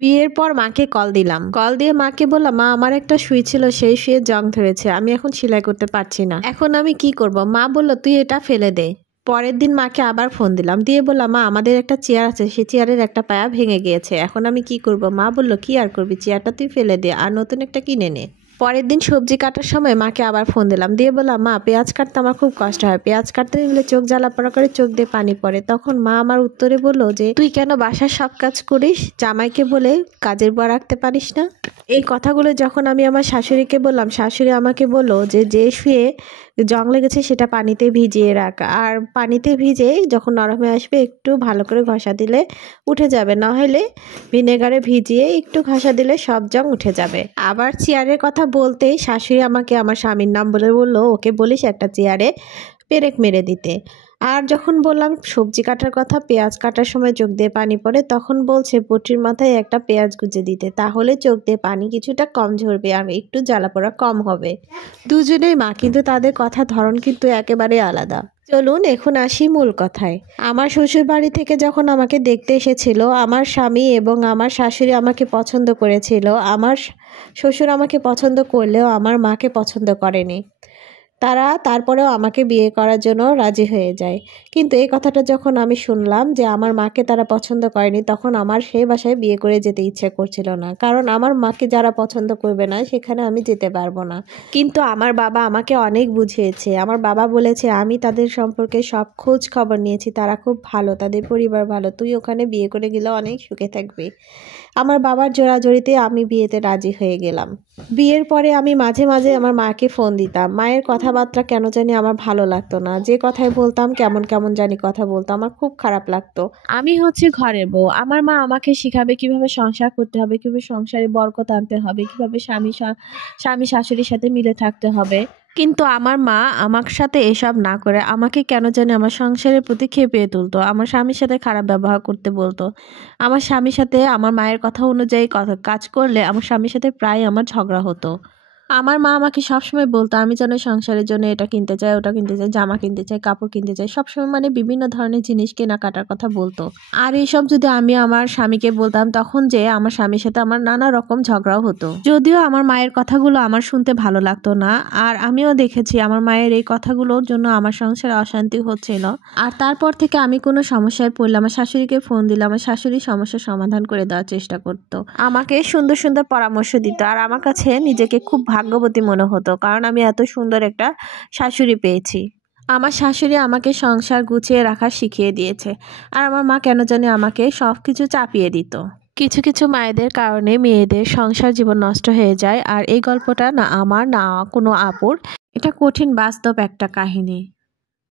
বিয়ের পর মাকে কল দিলাম। কল দিয়ে মাকে বললাম, মা আমার একটা সুই ছিল, সেই সুইয়ে জং ধরেছে, আমি এখন সেলাই করতে পারছি না, এখন আমি কি করব? মা বলল তুই এটা ফেলে দে। পরের দিন মাকে আবার ফোন দিলাম, দিয়ে বললাম, মা আমাদের একটা চেয়ার আছে, সেই চেয়ারের একটা পায়া ভেঙে গিয়েছে, এখন আমি কি করব? মা বলল, কি আর করবি, চেয়ারটা তুই ফেলে দে আর নতুন একটা কিনে নে। পরের দিন সবজি কাটার সময় মাকে আবার ফোন দিলাম, দিয়ে বললাম, মা পেঁয়াজ কাটতে আমার খুব কষ্ট হয়, পেঁয়াজ কাটতে নিলে চোখ জ্বালাপড়া করে, চোখ দিয়ে পানি পড়ে। তখন মা আমার উত্তরে বলল যে তুই কেন বাসার সব কাজ করিস, জামাইকে বলে কাজের বুয়া রাখতে পারিস না? এই কথাগুলো যখন আমি আমার শাশুড়িকে বললাম, শাশুড়ি আমাকে বলল যে শুয়ে জং লেগেছে সেটা পানিতে ভিজিয়ে রাখ, আর পানিতে ভিজে যখন নরম হয়ে আসবে একটু ভালো করে ঘষা দিলে উঠে যাবে, নাহলে ভিনেগারে ভিজিয়ে একটু ঘষা দিলে সব জং উঠে যাবে। আবার চেয়ারের কথা বলতেই শাশুড়ি আমাকে আমার স্বামীর নাম বলে বলল, ওকে বলিস একটা চেয়ারে পেরেক মেরে দিতে। আর যখন বললাম সবজি কাটার কথা, পেঁয়াজ কাটার সময় চোখ দিয়ে পানি পড়ে, তখন বলছে বটির মাথায় একটা পেঁয়াজ গুঁজে দিতে, তাহলে চোখ দিয়ে পানি কিছুটা কম ঝরবে আর একটু জ্বালাপোড়া কম হবে। দুজনেই মা, কিন্তু তাদের কথার ধরন কিন্তু একেবারে আলাদা। চলুন এখন আসি মূল কথায়। আমার শ্বশুর বাড়ি থেকে যখন আমাকে দেখতে এসেছিল, আমার স্বামী এবং আমার শাশুড়ি আমাকে পছন্দ করেছিল। আমার শ্বশুর আমাকে পছন্দ করলেও আমার মাকে পছন্দ করেনি। তারা তারপরেও আমাকে বিয়ে করার জন্য রাজি হয়ে যায়। কিন্তু এই কথাটা যখন আমি শুনলাম যে আমার মাকে তারা পছন্দ করেনি, তখন আমার সেই বাসায় বিয়ে করে যেতে ইচ্ছে করছিল না, কারণ আমার মাকে যারা পছন্দ করবে না সেখানে আমি যেতে পারবো না। কিন্তু আমার বাবা আমাকে অনেক বুঝিয়েছে। আমার বাবা বলেছে আমি তাদের সম্পর্কে সব খোঁজ খবর নিয়েছি, তারা খুব ভালো, তাদের পরিবার ভালো, তুই ওখানে বিয়ে করে গেলে অনেক সুখে থাকবি। আমার বাবার জোরাজোরিতে আমি বিয়েতে রাজি হয়ে গেলাম। বিয়ের পরে আমি মাঝে মাঝে আমার মাকে ফোন দিতাম। মায়ের কথাবার্তা কেন জানি আমার ভালো লাগতো না, যে কথাই বলতাম কেমন কেমন জানি কথা বলতো, আমার খুব খারাপ লাগতো। আমি হচ্ছে ঘরের বউ, আমার মা আমাকে শিখাবে কিভাবে সংসার করতে হবে, কিভাবে সংসারে বরকত আনতে হবে, কিভাবে স্বামী শাশুড়ির সাথে মিলে থাকতে হবে। কিন্তু আমার মা আমার সাথে এসব না করে আমাকে কেন জানি আমার সংসারের প্রতি খেপিয়ে তুলতো, আমার স্বামীর সাথে খারাপ ব্যবহার করতে বলতো। আমার স্বামীর সাথে আমার মায়ের কথা অনুযায়ী কাজ করলে আমার স্বামীর সাথে প্রায় আমার ঝগড়া হতো। আমার মা আমাকে সবসময় বলতো আমি যেন সংসারের জন্য এটা কিনতে চাই, ওটা কিনতে চাই, জামা কিনতে চাই, কাপড় কিনতে চাই, সবসময় মানে বিভিন্ন ধরনের জিনিস কেনাকাটার কথা বলতো। আর এইসব যদি আমি আমার স্বামীকে বলতাম, তখন যে আমার স্বামীর সাথে আমার নানা রকম ঝগড়াও হতো। যদিও আমার মায়ের কথাগুলো আমার শুনতে ভালো লাগতো না, আর আমিও দেখেছি আমার মায়ের এই কথাগুলোর জন্য আমার সংসারে অশান্তি হচ্ছিল। আর তারপর থেকে আমি কোনো সমস্যায় পড়লে আমার শাশুড়িকে ফোন দিলে আমার শাশুড়ি সমস্যার সমাধান করে দেওয়ার চেষ্টা করতো, আমাকে সুন্দর সুন্দর পরামর্শ দিত। আর আমার কাছে নিজেকে খুব ভাগ্যবতী মনে হতো, কারণ আমি এত সুন্দর একটা শাশুড়ি পেয়েছি। আমার শাশুড়ি আমাকে সংসার গুছিয়ে রাখা শিখিয়ে দিয়েছে, আর আমার মা কেন জানি আমাকে সব কিছু চাপিয়ে দিত। কিছু কিছু মায়েদের কারণে মেয়েদের সংসার জীবন নষ্ট হয়ে যায়, আর এই গল্পটা না আমার না কোনো আপুর, এটা কঠিন বাস্তব একটা কাহিনী।